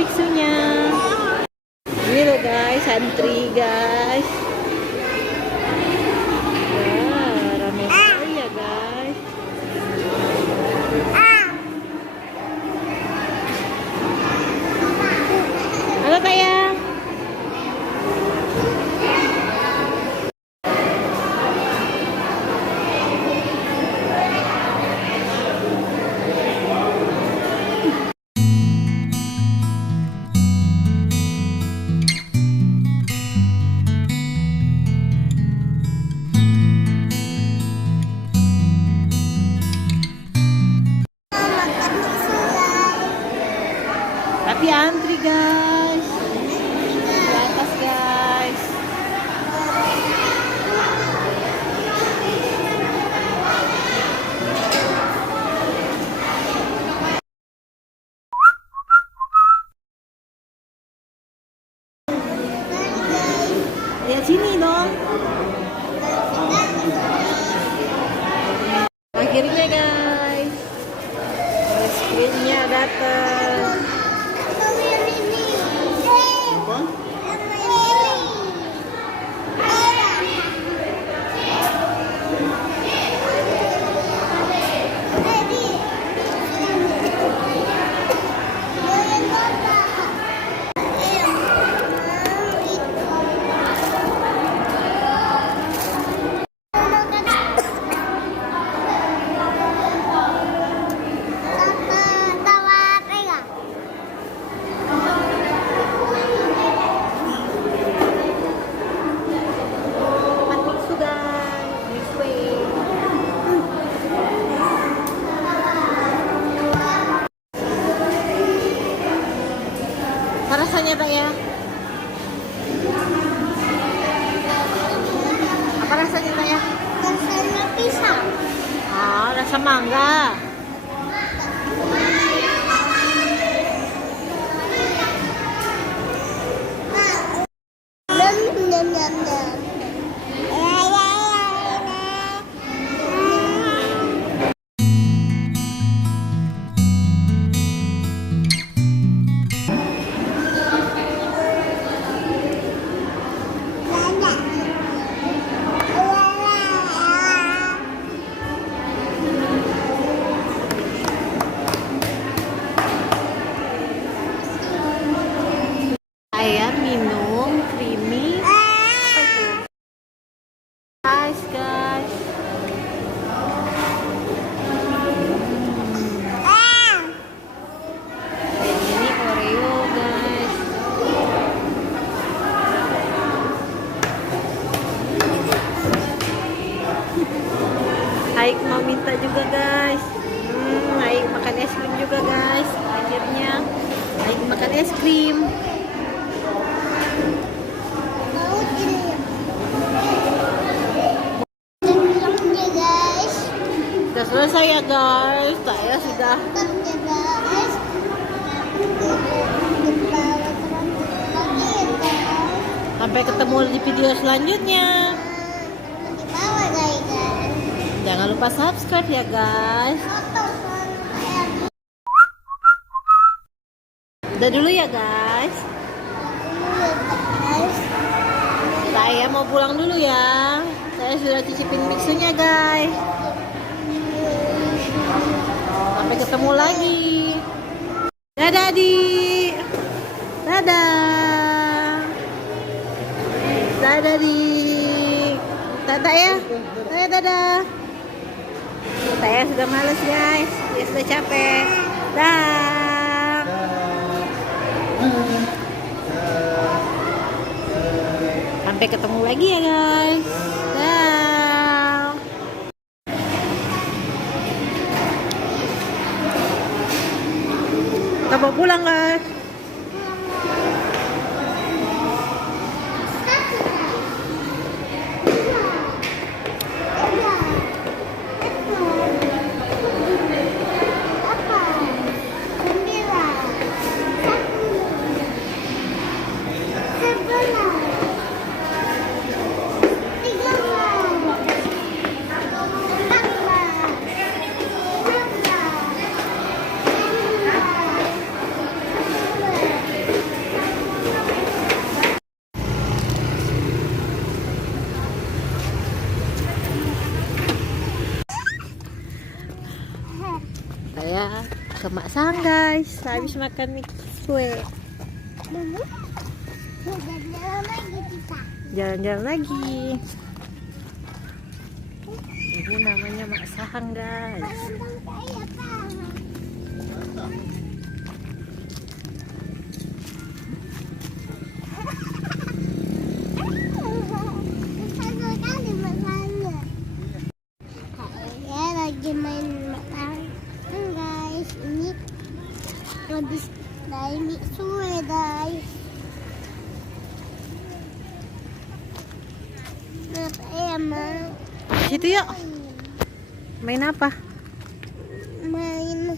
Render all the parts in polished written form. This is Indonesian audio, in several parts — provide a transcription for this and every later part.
biksunya. Ini loh guys, antri guys. Wah, ramai sekali ya guys. Halo sayang. Tapi antri guys. Di atas guys. Lihat sini dong. Akhirnya guys, es krimnya datang. Apa rasanya tak ya? Apa rasanya tak ya? Rasanya pisang. Ah, rasa mangga. Nom nom nom nom. Saya minum creamy. Apa itu? Guys, guys. Ini Oreo, guys. Aik mau minta juga, guys. Aik makan es krim juga, guys. Akhirnya Aik makan es krim. Filmnya guys. Sudah selesai ya, guys. Saya sudah. Filmnya guys. Sampai ketemu di video selanjutnya. Di bawah guys. Jangan lupa subscribe ya, guys. Udah dulu ya, guys. Saya mau pulang dulu ya. Saya sudah cicipin biksunya, guys. Sampai ketemu lagi. Dadah, Di. Dadah. Dadah, Di. Dadah ya. Dadah, dadah. Saya sudah males, guys. Dia sudah capek. Dah. Sampai ketemu lagi ya, guys. Dah. Kita mau pulang, guys. guys. Habis makan mie kue. Dulu. Jalan-jalan lagi kita. Jalan-jalan lagi. Ini namanya Mak Sahang guys. Palembang kayak apa? Kesana kali makanya. Saya lagi main makan guys. Ini habis dari mie kue guys. Saya mau Situ yuk. Main apa? main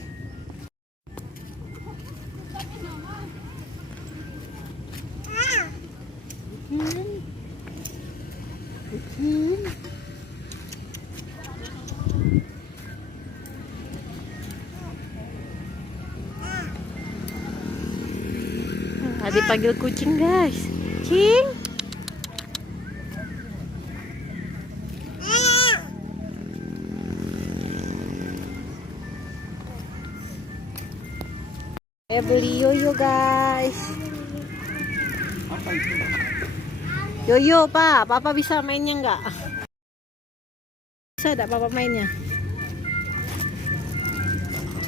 Adik panggil kucing guys. Cing. Saya beli yoyo guys. Yoyo pak, papa bisa mainnya nggak? Bisa tidak papa mainnya?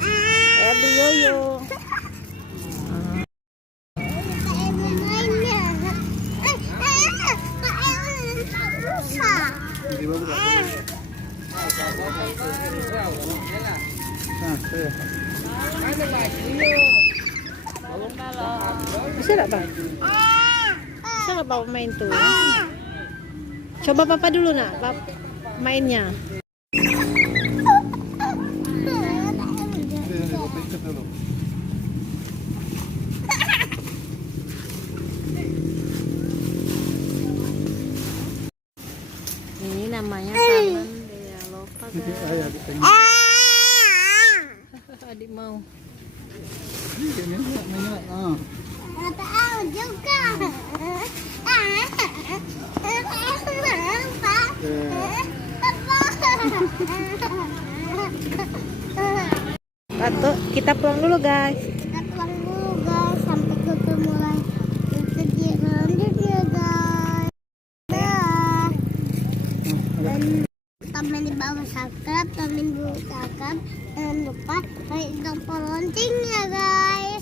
Saya beli yoyo. mainnya. Rusak. Bisa nggak pak? Bisa nggak papa main tuh? Coba papa dulu nak, mainnya. Ini namanya taman Dealopa guys. Adik mau. Nggak tahu juga. Tante, kita pulang dulu guys. Kita pulang dulu guys, sampai ketemu lagi video selanjutnya guys. Dah. Dan teman di bawah subscribe, teman di bawah subscribe, jangan lupa like dan loncengnya guys.